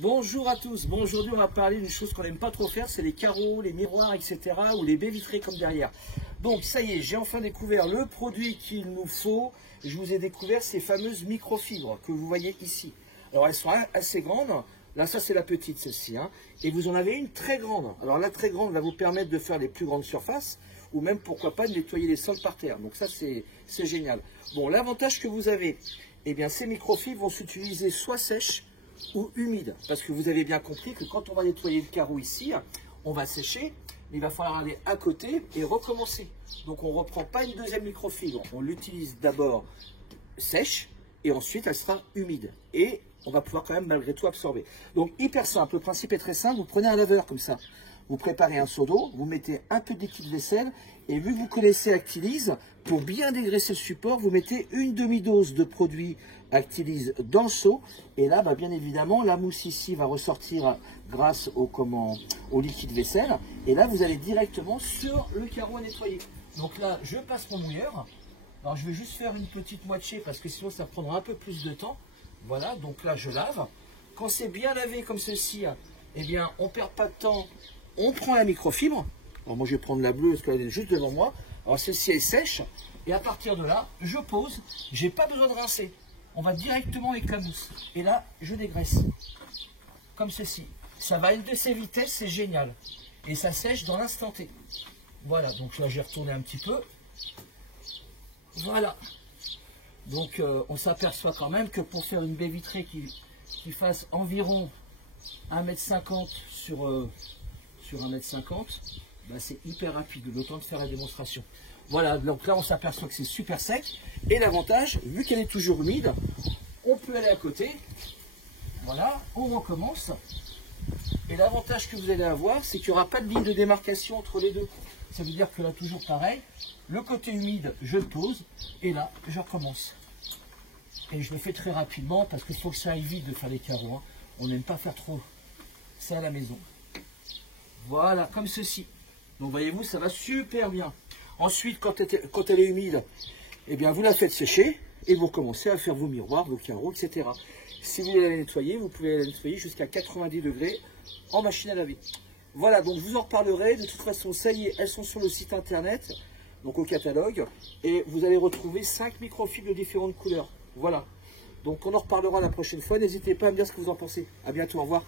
Bonjour à tous. Bon, aujourd'hui, on va parler d'une chose qu'on n'aime pas trop faire, c'est les carreaux, les miroirs, etc. ou les baies vitrées comme derrière. Donc, ça y est, j'ai enfin découvert le produit qu'il nous faut. Je vous ai découvert ces fameuses microfibres que vous voyez ici. Alors, elles sont assez grandes. Là, ça, c'est la petite, celle-ci. Hein. Et vous en avez une très grande. Alors, la très grande va vous permettre de faire les plus grandes surfaces ou même, pourquoi pas, de nettoyer les sols par terre. Donc, ça, c'est génial. Bon, l'avantage que vous avez, eh bien, ces microfibres vont s'utiliser soit sèches ou humides. Parce que vous avez bien compris que quand on va nettoyer le carreau ici, on va sécher, mais il va falloir aller à côté et recommencer. Donc, on ne reprend pas une deuxième microfibre. On l'utilise d'abord sèche et ensuite, elle sera humide. Et on va pouvoir quand même malgré tout absorber. Donc hyper simple, le principe est très simple, vous prenez un laveur comme ça, vous préparez un seau d'eau, vous mettez un peu de liquide vaisselle et vu que vous connaissez Actilise, pour bien dégraisser le support, vous mettez une demi-dose de produit Actilise dans le seau et là, bien évidemment, la mousse ici va ressortir grâce au liquide vaisselle et là, vous allez directement sur le carreau à nettoyer. Donc là, je passe mon mouilleur. Alors je vais juste faire une petite moitié parce que sinon ça prendra un peu plus de temps. Voilà, donc là je lave. Quand c'est bien lavé comme ceci, eh bien on ne perd pas de temps. On prend la microfibre. Alors moi je vais prendre la bleue parce qu'elle est juste devant moi. Alors celle-ci est sèche. Et à partir de là, je pose. Je n'ai pas besoin de rincer. On va directement avec la mousse. Et là, je dégraisse. Comme ceci. Ça va à une de ces vitesses, c'est génial. Et ça sèche dans l'instant T. Voilà, donc là j'ai retourné un petit peu. Voilà. Donc on s'aperçoit quand même que pour faire une baie vitrée qui fasse environ 1,50 m sur 1,50 m, c'est hyper rapide, le temps de faire la démonstration. Voilà, donc là on s'aperçoit que c'est super sec. Et l'avantage, vu qu'elle est toujours humide, on peut aller à côté. Voilà, on recommence. Et l'avantage que vous allez avoir, c'est qu'il n'y aura pas de ligne de démarcation entre les deux. Ça veut dire que là, toujours pareil, le côté humide, je le pose, et là, je recommence. Et je le fais très rapidement, parce qu'il faut que ça aille vite de faire les carreaux. Hein. On n'aime pas faire trop ça à la maison. Voilà, comme ceci. Donc, voyez-vous, ça va super bien. Ensuite, quand elle est humide, eh bien, vous la faites sécher, et vous commencez à faire vos miroirs, vos carreaux, etc. Si vous voulez la nettoyer, vous pouvez la nettoyer jusqu'à 90 degrés en machine à laver. Voilà, donc je vous en reparlerai. De toute façon, ça y est, elles sont sur le site internet, donc au catalogue. Et vous allez retrouver 5 microfibres de différentes couleurs. Voilà. Donc on en reparlera la prochaine fois. N'hésitez pas à me dire ce que vous en pensez. À bientôt, au revoir.